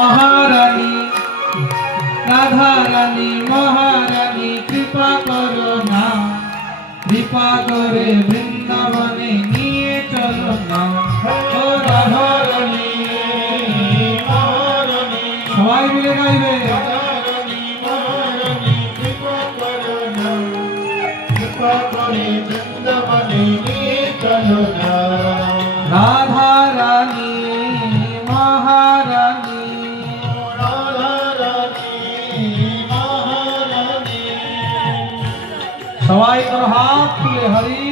মহারানী রাধা রানী মহারানী কৃপা করো না, কৃপা করে বৃন্দাবনে নিয়ে চলো না। ও রাধা রানী মহারানী, সবাই মিলে গাইবে। রাধা রানী মহারানী, সবাই তোর হাত তুলে হরি